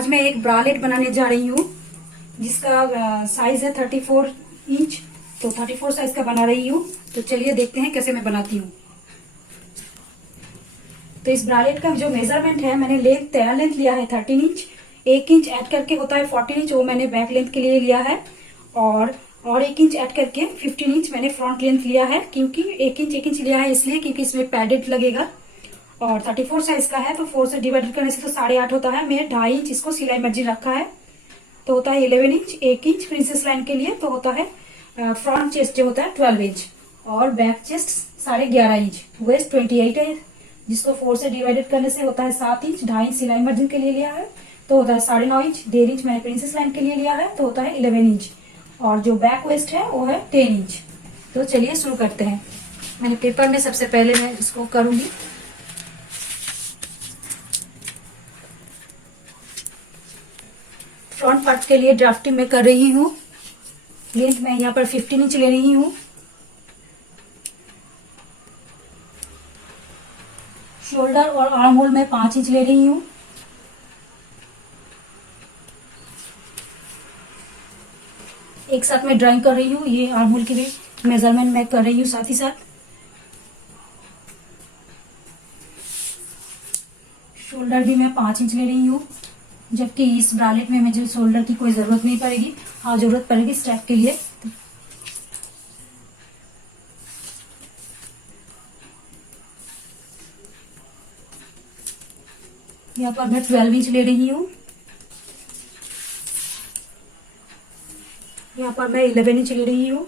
आज मैं एक ब्रालेट बनाने जा रही हूँ जिसका साइज है 34 इंच। तो 34 साइज का बना रही हूँ। तो चलिए देखते हैं कैसे मैं बनाती हूँ। तो इस ब्रालेट का जो मेजरमेंट है, मैंने तैयार लेंथ लिया है 13 इंच। 1 इंच ऐड करके होता है 14 इंच, वो मैंने बैक लेंथ के लिए लिया है। और 1 इंच ऐड करके 15 इंच मैंने फ्रंट लेंथ लिया है। क्योंकि 1 इंच लिया है इसलिए क्योंकि इसमें पैडेड लगेगा। और 34 साइज का है तो 4 से डिवाइड करने से तो 8.5 होता है। मैं 2.5 इंच इसको सिलाई मार्जिन रखा है तो होता है 11 इंच। 1 इंच प्रिंसेस लाइन के लिए तो होता है फ्रंट चेस्ट जो होता है 12 इंच और बैक चेस्ट 11.5 इंच। वेस्ट 28 है जिसको 4 से डिवाइडेड करने से होता है 7 इंच। 2.5 इंच सिलाई मार्जिन के लिए लिया है तो होता है 9.5 इंच। 1.5 इंच मैंने प्रिंसेस लाइन के लिए लिया है तो होता है 11 इंच। और जो बैक वेस्ट है वो है 10 इंच। तो चलिए शुरू करते हैं। मैंने पेपर में सबसे पहले मैं इसको करूंगी। फ्रंट पार्ट के लिए ड्राफ्टिंग में कर रही हूँ। लेंथ मैं यहाँ पर 15 इंच ले रही हूँ। शोल्डर और आर्म होल में 5 इंच ले रही हूँ। एक साथ मैं ड्राइंग कर रही हूँ। ये आर्म होल की भी मेजरमेंट मैं कर रही हूँ साथ ही साथ। शोल्डर भी मैं 5 इंच ले रही हूँ, जबकि इस ब्रालेट में मुझे शोल्डर की कोई जरूरत नहीं पड़ेगी। हाँ, जरूरत पड़ेगी स्ट्रैप के लिए। यहाँ पर मैं 12 इंच ले रही हूँ। यहाँ पर मैं 11 इंच ले रही हूँ।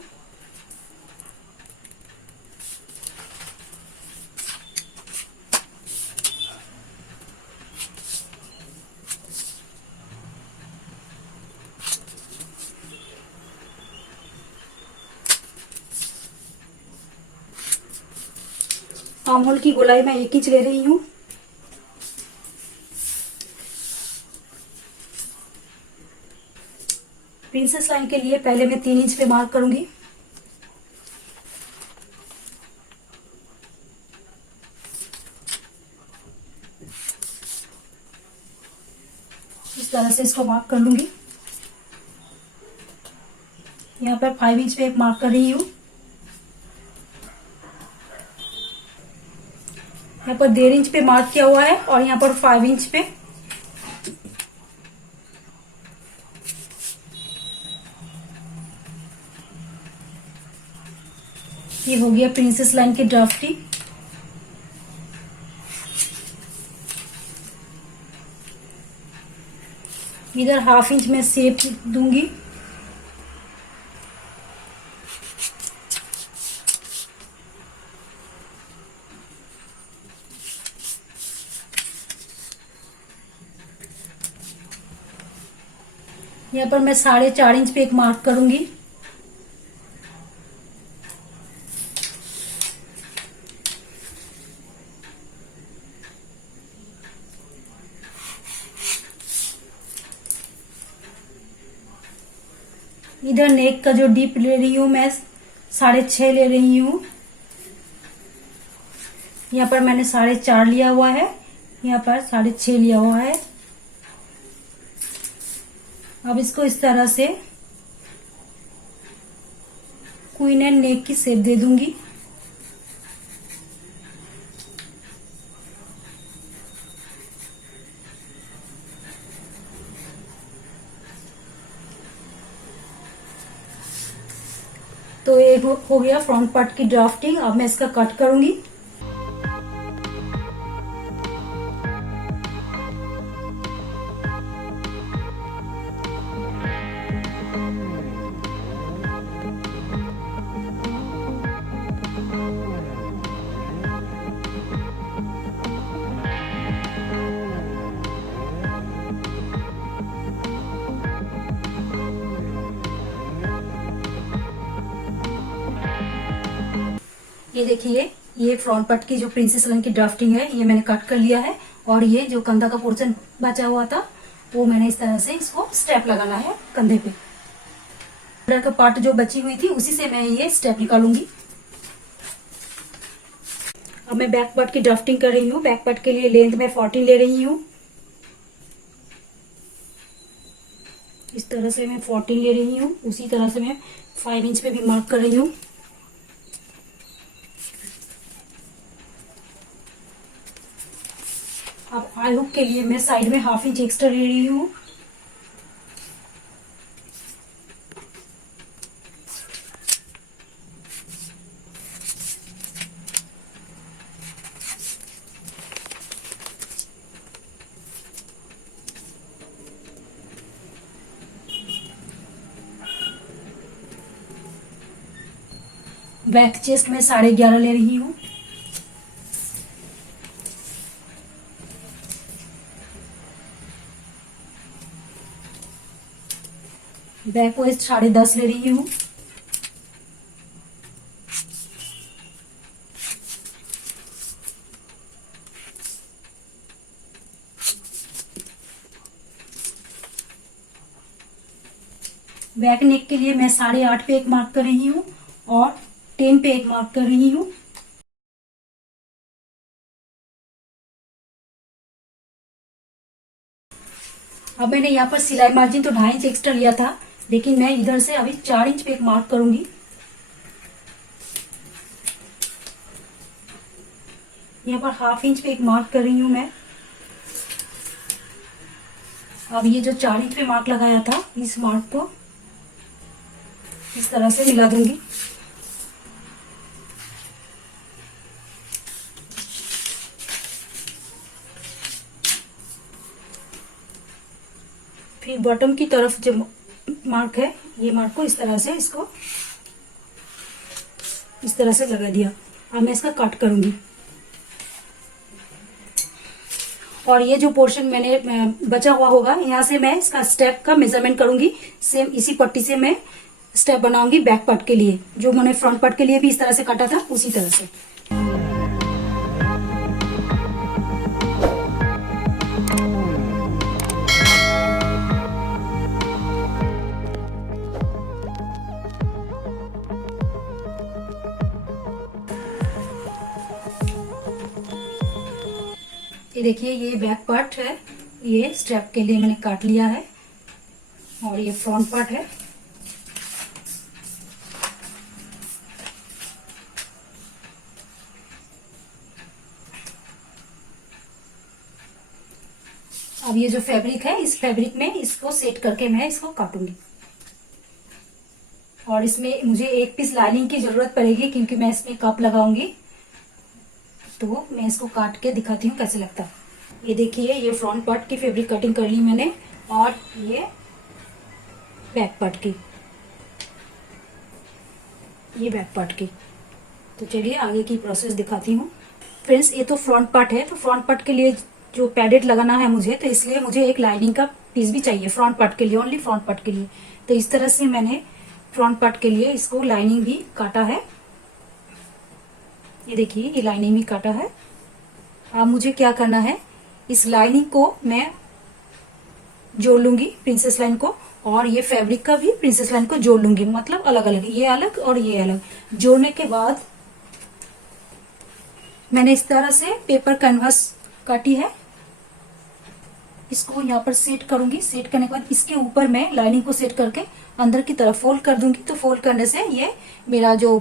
आर्म होल की गोलाई मैं 1 इंच ले रही हूँ। प्रिंसेस लाइन के लिए पहले मैं 3 इंच पे मार्क करूंगी। इस तरह से इसको मार्क कर लूंगी। यहाँ पर 5 इंच पे एक मार्क कर रही हूँ। यहाँ पर 1.5 इंच पे मार्क किया हुआ है और यहाँ पर 5 इंच पे। ये हो गया प्रिंसेस लाइन की ड्राफ्टिंग। इधर 1/2 इंच में शेप दूंगी। यहाँ पर मैं 4.5 इंच पे एक मार्क करूंगी। इधर नेक का जो डीप ले रही हूँ मैं 6.5 ले रही हूँ। यहाँ पर मैंने 4.5 लिया हुआ है, यहाँ पर 6.5 लिया हुआ है। अब इसको इस तरह से क्वीन एंड नेक की शेप दे दूंगी। तो ये हो गया फ्रंट पार्ट की ड्राफ्टिंग। अब मैं इसका कट करूंगी। ये देखिए, ये फ्रंट पार्ट की जो प्रिंसेस लाइन की ड्राफ्टिंग है ये मैंने कट कर लिया है। और ये जो कंधा का पोर्शन बचा हुआ था वो मैंने इस तरह से इसको स्टेप लगाना है कंधे पे। बॉर्डर का पार्ट जो बची हुई थी उसी से मैं ये स्टेप निकालूंगी। अब मैं बैक पार्ट की ड्राफ्टिंग कर रही हूँ। बैक पार्ट के लिए लेंथ में 14 ले रही हूँ। इस तरह से मैं 14 ले रही हूँ, उसी तरह से मैं 5 इंच पे भी मार्क कर रही हूँ। अब आई हुक के लिए मैं साइड में 1/2 इंच एक्स्ट्रा ले रही हूँ। बैक चेस्ट में 11.5 ले रही हूँ। बैक वेस्ट 10.5 ले रही हूँ। बैक नेक के लिए मैं 8.5 पे एक मार्क कर रही हूँ और 10 पे एक मार्क कर रही हूँ। अब मैंने यहाँ पर सिलाई मार्जिन तो 2.5 इंच एक्स्ट्रा लिया था, लेकिन मैं इधर से अभी 4 इंच पे एक मार्क करूंगी। यहाँ पर 1/2 इंच पे एक मार्क कर रही हूँ मैं। अब ये जो 4 इंच पे मार्क लगाया था, इस मार्क को इस तरह से मिला दूंगी। फिर बॉटम की तरफ जो मार्क है, ये मार्क को इस तरह से इसको इस तरह से लगा दिया। अब मैं इसका कट करूंगी और ये जो पोर्शन मैंने बचा हुआ होगा, यहाँ से मैं इसका स्टेप का मेजरमेंट करूंगी। सेम इसी पट्टी से मैं स्टेप बनाऊंगी बैक पार्ट के लिए, जो मैंने फ्रंट पार्ट के लिए भी इस तरह से काटा था, उसी तरह से। ये देखिए, ये बैक पार्ट है, ये स्ट्रैप के लिए मैंने काट लिया है और ये फ्रंट पार्ट है। अब ये जो फैब्रिक है, इस फैब्रिक में इसको सेट करके मैं इसको काटूंगी और इसमें मुझे एक पीस लाइनिंग की जरूरत पड़ेगी, क्योंकि मैं इसमें कप लगाऊंगी। तो मैं इसको काट के दिखाती हूँ कैसे लगता है। ये देखिए, ये फ्रंट पार्ट की फैब्रिक कटिंग कर ली मैंने और ये बैक पार्ट की, ये बैक पार्ट की। तो चलिए आगे की प्रोसेस दिखाती हूँ। फ्रेंड्स, ये तो फ्रंट पार्ट है, तो फ्रंट पार्ट के लिए जो पैडेड लगाना है मुझे, तो इसलिए मुझे एक लाइनिंग का पीस भी चाहिए फ्रंट पार्ट के लिए, ओनली फ्रंट पार्ट के लिए। तो इस तरह से मैंने फ्रंट पार्ट के लिए इसको लाइनिंग भी काटा है। ये देखिए, ये लाइनिंग भी काटा है। अब मुझे क्या करना है, इस लाइनिंग को मैं जोड़ लूंगी प्रिंसेस लाइन को, और ये फैब्रिक का भी प्रिंसेस लाइन को जोड़ लूंगी, मतलब अलग अलग, ये अलग और ये अलग। जोड़ने के बाद मैंने इस तरह से पेपर कैनवास काटी है, इसको यहाँ पर सेट करूंगी। सेट करने के बाद इसके ऊपर मैं लाइनिंग को सेट करके अंदर की तरफ फोल्ड कर दूंगी। तो फोल्ड करने से ये मेरा जो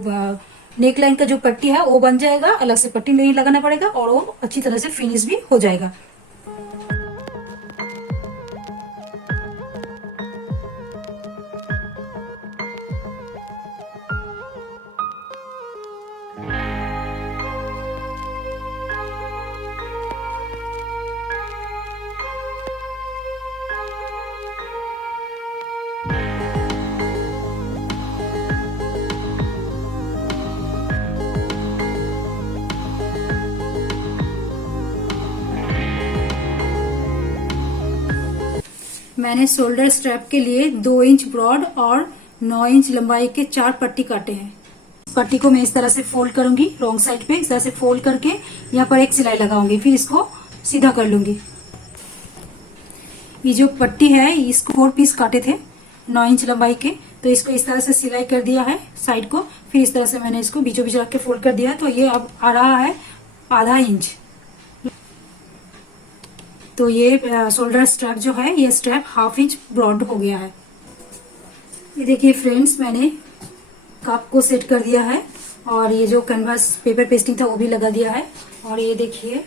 नेक लाइन का जो पट्टी है वो बन जाएगा, अलग से पट्टी नहीं लगाना पड़ेगा और वो अच्छी तरह से फिनिश भी हो जाएगा। मैंने शोल्डर स्ट्रैप के लिए 2 इंच ब्रॉड और 9 इंच लंबाई के 4 पट्टी काटे हैं। पट्टी को मैं इस तरह से फोल्ड करूंगी, रॉन्ग साइड पे इस तरह से फोल्ड करके यहाँ पर एक सिलाई लगाऊंगी, फिर इसको सीधा कर लूंगी। ये जो पट्टी है, इसको 4 पीस काटे थे 9 इंच लंबाई के, तो इसको इस तरह से सिलाई कर दिया है साइड को। फिर इस तरह से मैंने इसको बीचों बीच रख के फोल्ड कर दिया, तो ये अब आ रहा है आधा इंच। तो ये शोल्डर स्ट्रैप जो है, ये स्ट्रैप 1/2 इंच ब्रॉड हो गया है। ये देखिए फ्रेंड्स, मैंने कप को सेट कर दिया है और ये जो कैनवास पेपर पेस्टिंग था वो भी लगा दिया है। और ये देखिए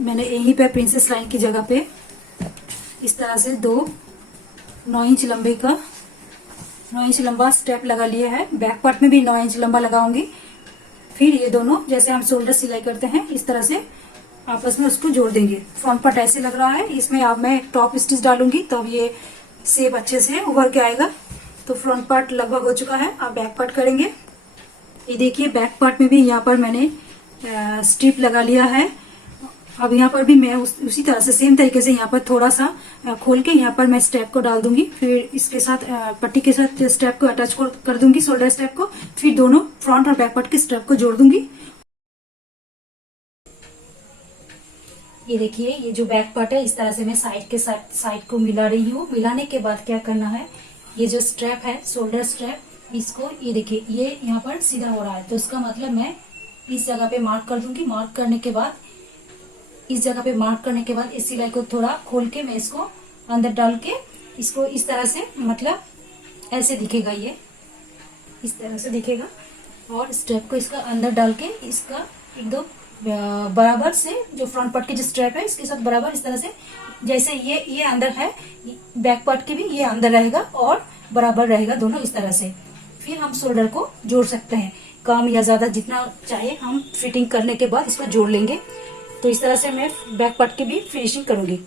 मैंने यहीं पे प्रिंसेस लाइन की जगह पे इस तरह से 9 इंच लंबे का 9 इंच लंबा स्टेप लगा लिया है। बैक पार्ट में भी 9 इंच लंबा लगाऊंगी। फिर ये दोनों जैसे हम शोल्डर सिलाई करते हैं इस तरह से आपस में उसको जोड़ देंगे। फ्रंट पार्ट ऐसे लग रहा है, इसमें अब मैं टॉप स्टिच डालूंगी तब ये शेप अच्छे से उभर के आएगा। तो फ्रंट पार्ट लगभग हो चुका है, अब बैक पार्ट करेंगे। ये देखिए बैक पार्ट में भी यहाँ पर मैंने स्ट्रिप लगा लिया है। अब यहाँ पर भी मैं उसी तरह से सेम तरीके से यहाँ पर थोड़ा सा खोल के यहाँ पर मैं स्टेप को डाल दूंगी। फिर इसके साथ पट्टी के साथ स्टेप को अटैच कर दूंगी, शोल्डर स्टेप को। फिर दोनों फ्रंट और बैक पार्ट के स्टेप को जोड़ दूंगी। ये देखिए ये जो बैक पार्ट है इस तरह से मैं साइड के साइड को मिला रही हूँ। मिलाने के बाद क्या करना है, ये जो स्ट्रैप है शोल्डर स्ट्रैप, इसको ये देखिए ये यहाँ पर सीधा हो रहा है, तो इसका मतलब मैं इस जगह पे मार्क कर दूंगी। मार्क करने के बाद इस जगह पे मार्क करने के बाद इस सिलाई को थोड़ा खोल के मैं इसको अंदर डाल के इसको इस तरह से, मतलब ऐसे दिखेगा, ये इस तरह से दिखेगा। और स्ट्रैप को इसका अंदर डाल के इसका एकदम बराबर से जो फ्रंट पार्ट की जो स्ट्रैप है इसके साथ बराबर इस तरह से, जैसे ये अंदर है बैक पार्ट के भी ये अंदर रहेगा और बराबर रहेगा दोनों इस तरह से। फिर हम शोल्डर को जोड़ सकते हैं, कम या ज्यादा जितना चाहे हम फिटिंग करने के बाद इसको जोड़ लेंगे। तो इस तरह से मैं बैक पार्ट की भी फिनिशिंग करूंगी।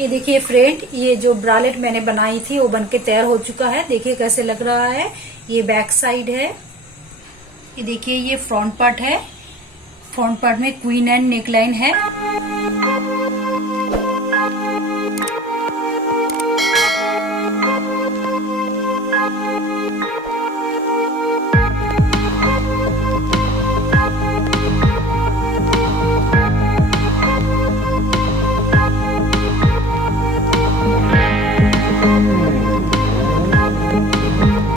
ये देखिए फ्रेंड, ये जो ब्रालेट मैंने बनाई थी वो बनके तैयार हो चुका है। देखिए कैसे लग रहा है। ये बैक साइड है, ये देखिए ये फ्रंट पार्ट है। फ्रंट पार्ट में क्वीन एंड नेकलाइन है।